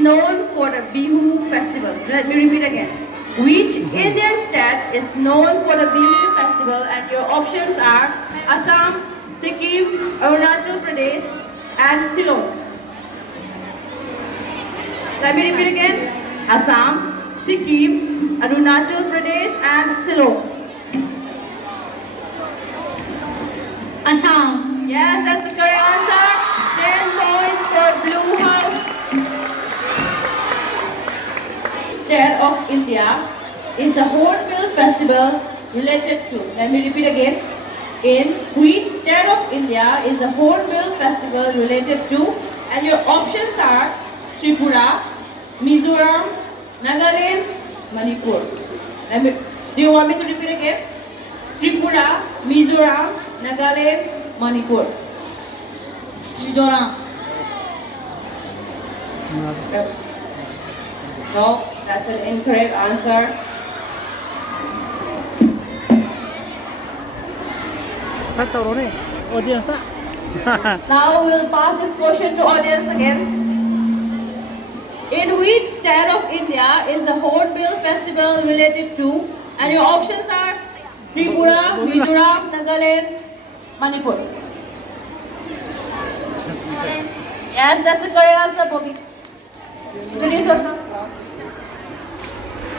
known for the Bihu festival? Let me repeat again. Which Indian state is known for the Bihu festival? And your options are Assam, Sikkim, Arunachal Pradesh, and Ceylon. Let me repeat again. Assam, Sikkim, Arunachal Pradesh, and Ceylon. Assam. Yes, that's the correct answer. 10 points for Blue House. State of India is the Hornbill Festival related to? Let me repeat again. In which state of India is the Hornbill Festival related to? And your options are Tripura, Mizoram, Nagaland, Manipur. Do you want me to repeat again? Tripura, Mizoram, Nagaland, Manipur. Mizoram. No, that's an incorrect answer. Now we'll pass this question to audience again. In which state of India is the Hornbill Festival related to? And your options are Tripura, Mizoram, Nagaland, Manipur. Yes, that's the correct answer, Bobby. Introduce yourself.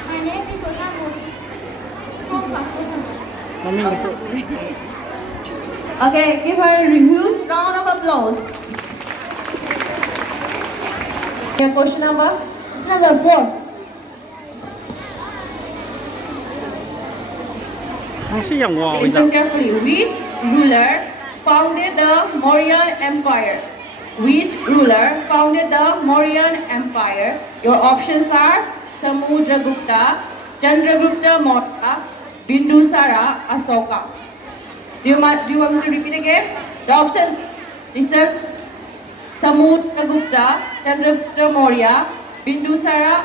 My name is Ona Modi from Pakistan. Okay, give her a huge round of applause. Your question number? Question number 4. Listen carefully. Which ruler founded the Mauryan Empire? Which ruler founded the Mauryan Empire? Your options are Samudragupta, Chandragupta Maurya, Bindusara, Asoka. Do you want me to repeat again? The options. Listen. Samudragupta, Chandragupta Maurya, Bindusara,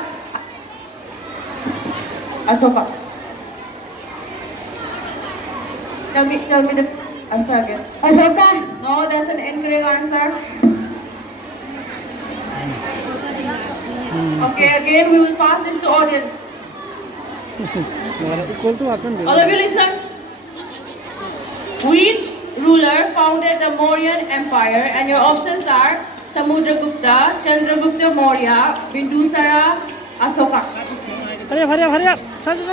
Asoka. Tell me the answer again. Ashoka. No, that's an incorrect answer. Okay, again we will pass this to audience. All of you listen. Which ruler founded the Mauryan Empire? And your options are Samudragupta, Chandragupta Maurya, Bindusara, Asoka. Hurry up. Change it.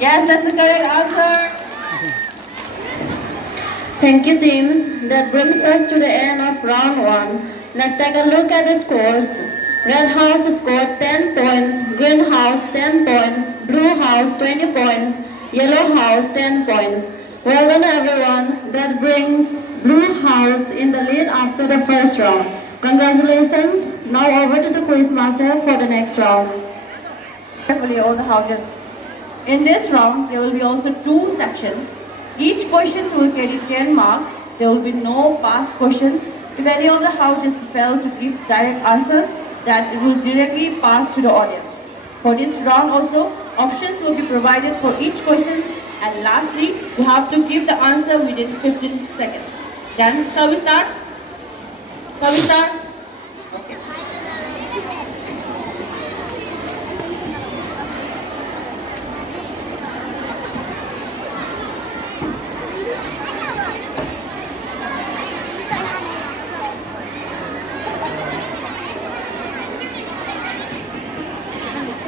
Yes, that's the correct answer. Thank you, teams. That brings us to the end of round 1. Let's take a look at the scores. Red House scored 10 points, Green House 10 points, Blue House 20 points, Yellow House 10 points. Well done, everyone. That brings Blue House in the lead after the first round. Congratulations. Now over to the quiz master for the next round. Carefully, all the houses. In this round, there will be also 2 sections. Each question will carry 10 marks. There will be no past questions. If any of the houses fail to give direct answers, that will directly pass to the audience. For this round also, options will be provided for each question. And lastly, you have to give the answer within 15 seconds. Then, shall we start? Okay.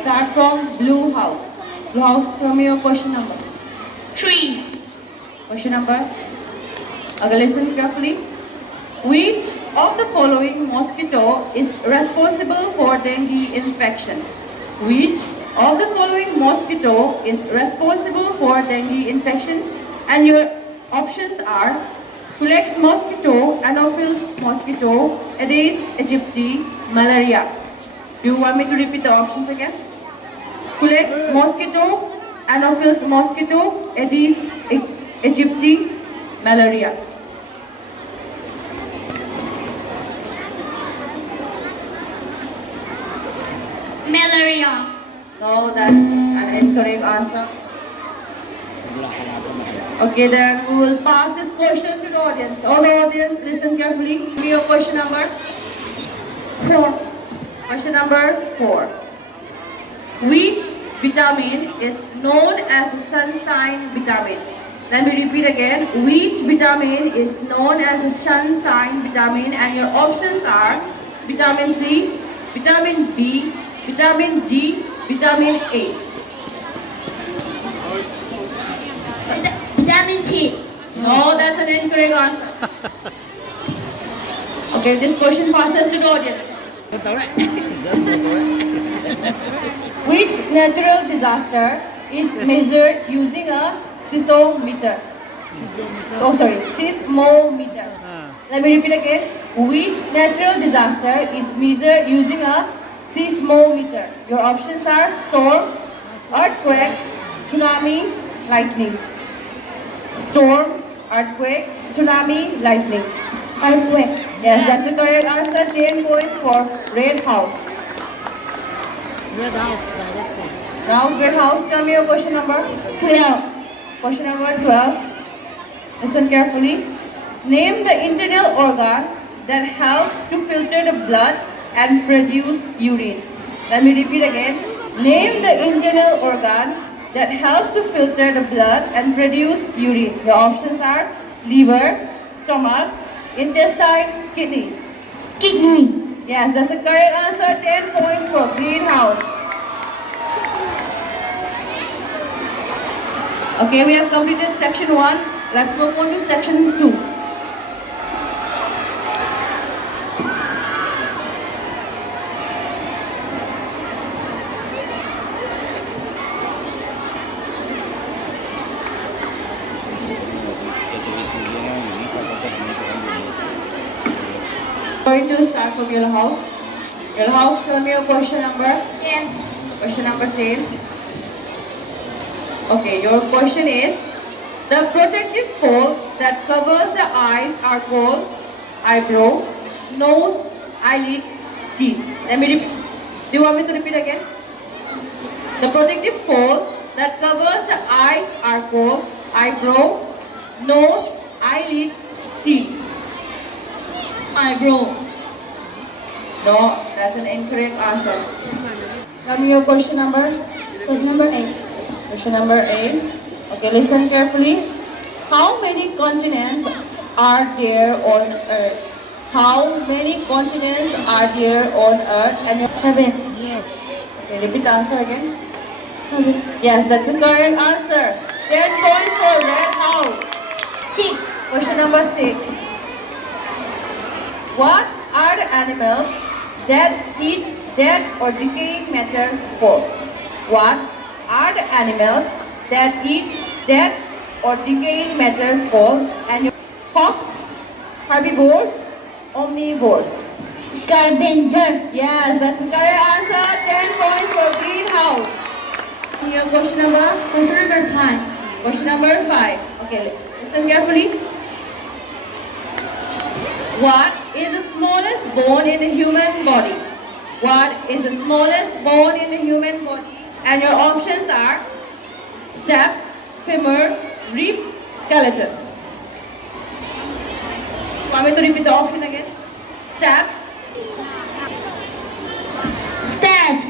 Start from Blue House. Blue House, tell me your question number. 3. Question number. Okay, listen carefully. Which of the following mosquito is responsible for dengue infection? Which of the following mosquito is responsible for dengue infections? And your options are Culex mosquito, Anopheles mosquito, Aedes aegypti, malaria. Do you want me to repeat the options again? Culex mosquito, Anopheles mosquito, Aedes aegypti, malaria. Malaria. No, that's an incorrect answer. Okay, then we will pass this question to the audience. All the audience, listen carefully. Give me your question number 4. Question number 4. Which vitamin is known as the sunshine vitamin? Let me repeat again. Which vitamin is known as the sunshine vitamin? And your options are vitamin C, vitamin B, vitamin D, vitamin A. Vitamin C. No, that's an incorrect answer. Okay, this question passes to the audience. Which natural disaster is measured using a seismometer? Seismometer. Let me repeat again. Which natural disaster is measured using a seismometer? Your options are storm, earthquake, tsunami, lightning. Storm, earthquake, tsunami, lightning. Earthquake. Yes, that's the correct answer. 10 points for Red House. Red House directly. Now, Red House, tell me your question number 12. Question number 12. Listen carefully. Name the internal organ that helps to filter the blood and produce urine. Let me repeat again. Name the internal organ that helps to filter the blood and produce urine. Your options are liver, stomach, intestine, kidneys. Kidney. Yes, that's the correct answer. 10 points for Greenhouse. Okay, we have completed section 1. Let's move on to section 2. Going to start from Yellow House. Yellow House, tell me your question number. 10. Question number 10. Okay, your question is, the protective fold that covers the eyes are called eyebrow, nose, eyelids, skin. Let me repeat. Do you want me to repeat again? The protective fold that covers the eyes are called eyebrow, nose, eyelids, skin. Eyebrow. No, that's an incorrect answer. Tell me your question number. Question number 8. Question number 8. Okay, listen carefully. How many continents are there on Earth? How many continents are there on Earth? And 7. Yes. okay, repeat the answer again. 7. Yes, that's the correct answer. 10 points for Red House. 6. Question number 6. What are the animals that eat dead or decaying matter for? What are the animals that eat dead or decaying matter for? And hawk, herbivores, omnivores. Scavenger. Yes, that's the correct answer. 10 points for Greenhouse. Your question number? Question number 5. Question number 5. Okay, listen carefully. What is the smallest bone in the human body? What is the smallest bone in the human body? And your options are steps, femur, rib, skeleton. Want me to repeat the option again? Steps, Steps.